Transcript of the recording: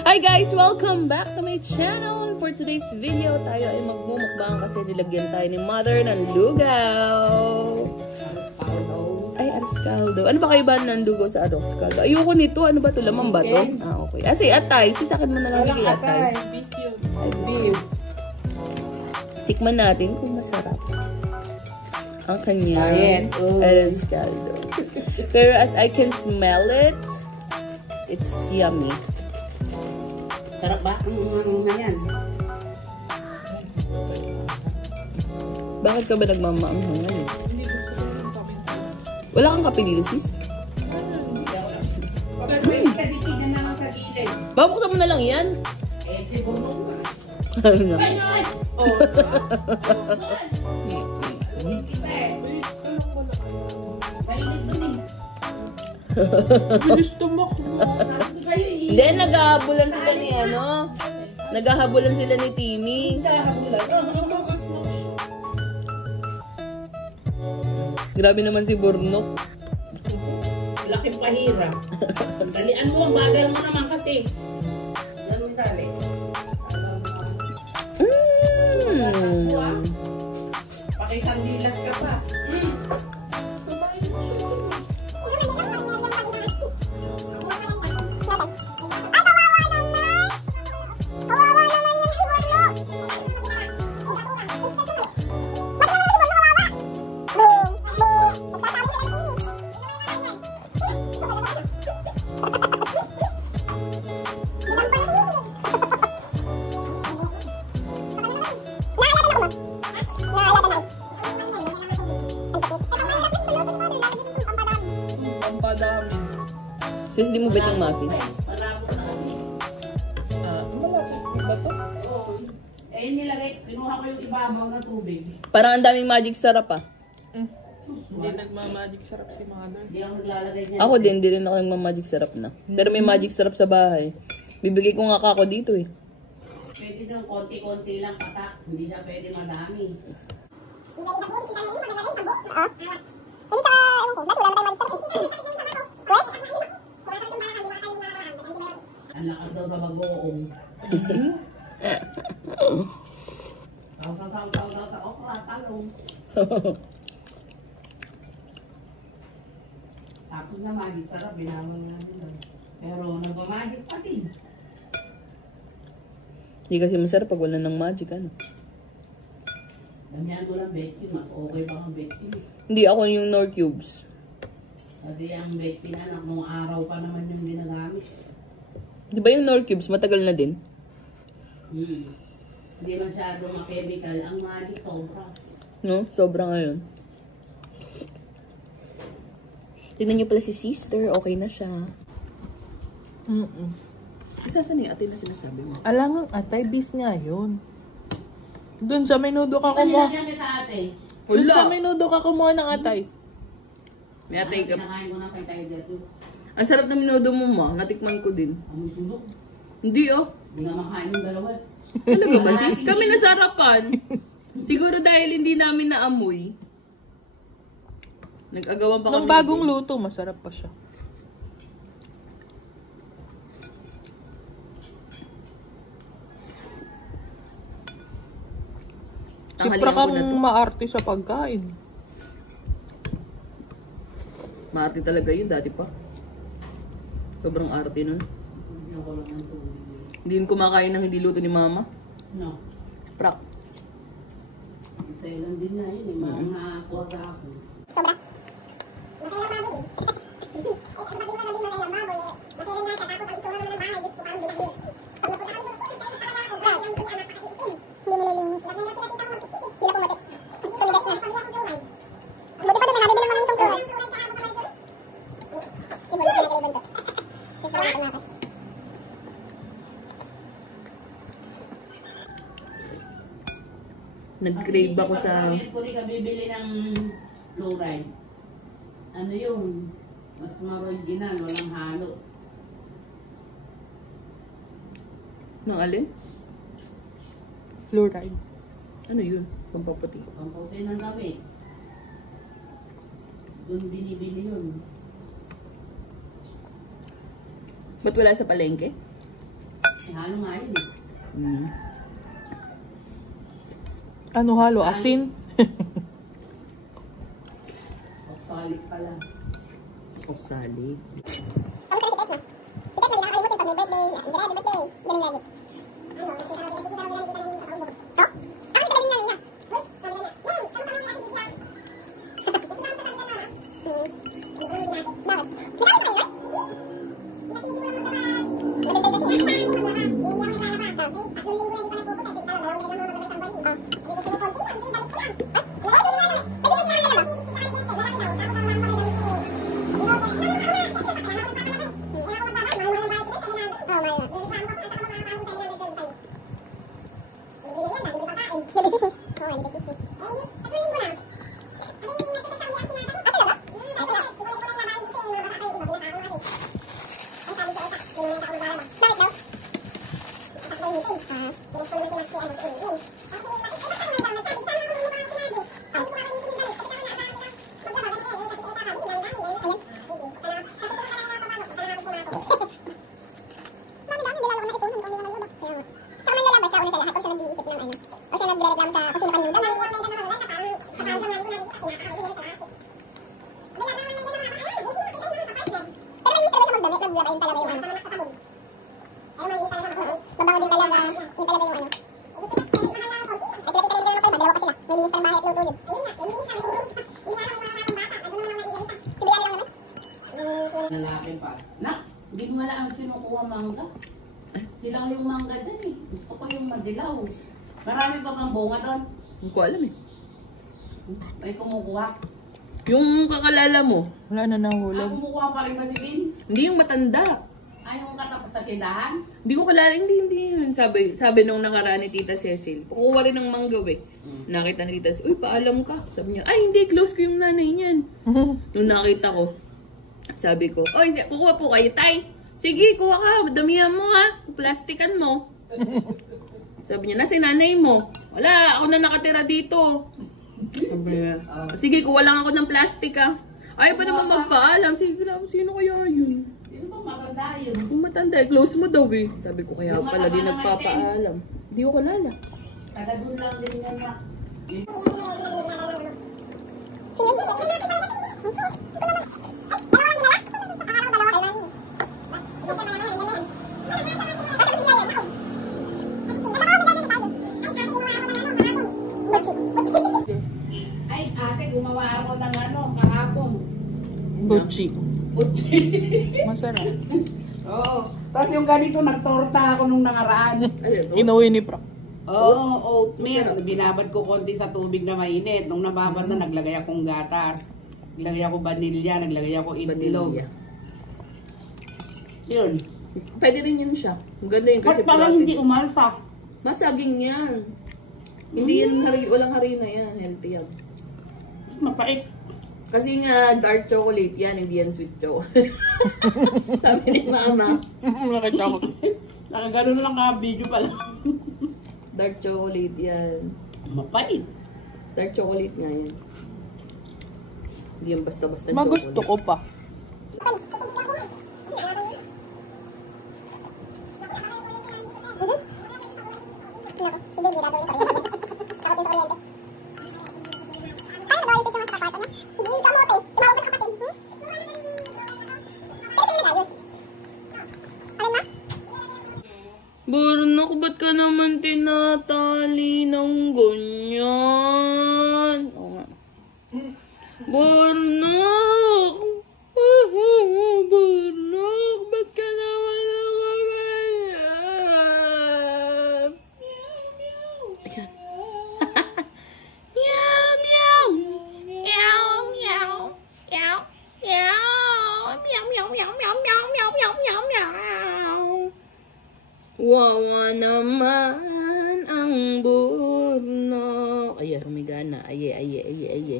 Hi guys! Welcome back to my channel! For today's video, tayo ay magmumukbang kasi nilagyan tayo ni Mother ng lugaw. Ay, arroz caldo. Ano ba kayo ba ng lugaw sa arroz caldo? Ayoko nito. Ano ba ito? Lamang ba ito? Ah, okay. Ah, si atay. Sisakin mo na lang yung atay. Ay, beef. Tikman natin kung masarap ang kanyang arroz caldo. Pero as I can smell it, it's yummy. Sarap ba? Ano na yan? Bakit ka ba nagmamaanghang ngayon? Wala kang kapilili, sis? Babuksan mo na lang yan. Eh, siguro nga. Ano na? Bilis tumakbo. Hindi, naghahabulan sila ni ano. Naghahabulan sila ni Timmy. Grabe naman si Burnok. Laking pahira. Dalian mo, bagal mo naman kasi. Yan mo dali. Pakitang dilat ka pa. Sis, di mo bet yung muffin? Malapit ba ito? Oo. Eh, nilagay, kinuha ko yung ibabaw na tubig. Parang ang daming magic sarap ah. Hindi nagmamagic sarap si Mother. Hindi ako naglalagay niya. Ako din, di rin ako nagmamagic sarap na. Pero may magic sarap sa bahay. Bibigay ko nga kako dito eh. Pwede nang konti-konti lang patak. Hindi siya pwede madami. Ang lakas daw sa bagoong. Saw daw sa okra, talong. Tapos na magic sarap, binawang nga din. Pero nagmamagic pa din. Hindi kasi masarap pag wala ng magic ano. Damihan mo lang Betty, mas okay pa ang Betty. Hindi ako yung Nor Cubes. Kasi ang Betty na nung araw pa naman yung ginagamit. Di ba yung Nor Cubes matagal na din? Hindi masyado ma-chemical. Ang magic sobra. No? Sobra ngayon. Tignan niyo pala si sister. Okay na siya. Isa sa niya atay na sinasabi mo? Alangang atay, beef nga yun. Doon sa menudo ka Hindi kumuha. nilagyan kita ate. Doon sa menudo ka kumuha ng atay. May atay ka. Kinakain ko na kay tayo dito. Ang sarap na minudo mo ma. Natikman ko din. Amoy sunog. Hindi oh. Hindi nga makain yung dalawa. Talaga ba sis? Kami nasarapan. Siguro dahil hindi namin naamoy. Nag-agawan pa kami. Nung bagong luto, masarap pa siya. Sipra kang maarte sa pagkain. Maarte talaga yun dati pa. Sobrang arte nun. Hindi ako lang ng tubig. Hindi yun kumakain ng hindi luto ni mama. No. Prak. Sa'yo lang din na yun. Mga nakakuha sa ako. Sobra. Matay lang baboy eh. Ay, ang pati mo na din matay lang baboy eh. Matay lang nasa tapos ang itura naman ng bahay. Diyos ko parang bilhin. Pag napunta kami doon, matay lang talaga ako. Grabe, ang anak nakaiitim. Hindi nililinis. Lahat na yung tira-tita ko mag-iitim. Hindi na pumatik. Tumigas yan. Pamilya ko fluoride. Buti pa doon na nabibili lang naman isang fluoride. Siguro na nagkaiban to. Ito lang ito natin. Nag-crave ako sa... Pag ko rin kabibili ng fluoride. Ano yun? Mas ma-original, walang halo. Nang alin? Fluoride. Ano yun? Pampaputi. Pamputi ng damit. Doon binibili yun. Ba't wala sa palengke? Halo nga yun. Ano halo? Asin? Oksalik pala. Oksali. Lalaki pa. Nak, hindi mo wala ang kinukuha mangga. Dilaw yung mangga dyan eh. Gusto ko yung madilaw. Marami pa bang bunga doon? Hindi ko alam eh. May kumukuha. Yung kakalala mo, Wala na nahulog. Kumukuha pa rin ba si Vin? hindi yung matanda. Ay, yung katapos sa tindahan? Hindi ko kalala, hindi yun. Sabi nung nakaraan ni Tita Cecil, kukuha rin ng manggaw eh. Nakita ni Tita Cecil, uy, paalam ka. Sabi niya, ay hindi, close ko yung nanay niyan. Nung nakita ko, sabi ko, oy, kukuha po kayo, tay. Sige, kuha ka, damihan mo ha. Plastikan mo. Sabi niya, nasa nanay mo? Wala, ako na nakatira dito. Sabi niya, sige, kuha lang ako ng plastic ha. Ayaw pa naman magpaalam. Sige, sino kaya yun? Sino ba matanda yun? Yung matanda, close mo daw eh. Sabi ko, kaya Yung pala di matanda nagpapaalam. Hindi ko kalala. Taga doon lang din yan na. Ay, ate, gumawa ako ng ano, kahapon. Butchi. Utsi. Masarap. Oo. Tapos yung ganito, nagtorta ako nung nakaraan. Inuwi ni Pro. Oo, oatmeal. Binabad ko konti sa tubig na mainit. Nung nababad na, naglagay akong gatas. Naglagay ako vanilya, naglagay ako itlog. Vanilya. Yun. Pwede rin yun siya. Ang ganda yun kasi Ba't parang hindi umalsa? masaging yan. Hindi yan, walang harina yan. Healthy yan. Mapait. Kasi nga, dark chocolate yan, hindi yan sweet chocolate. Sabi ni Mama. Nakita ko. Nakagano lang ka, video pala. Dark chocolate yan. Mapait. Dark chocolate nga yan. Hindi yan basta-basta Magusto ko pa. Burnak, ba't ka naman tinatali ng ganyan? Oo nga. Burnak! Burnak, ba't ka naman nakaganyan? Ayan. Meow, meow. Meow, meow. Meow, meow. Meow, meow, meow, meow, meow, meow, meow, meow, meow. Wawa naman ang burnak. Ayan, humigana. Aye, aye, aye, aye.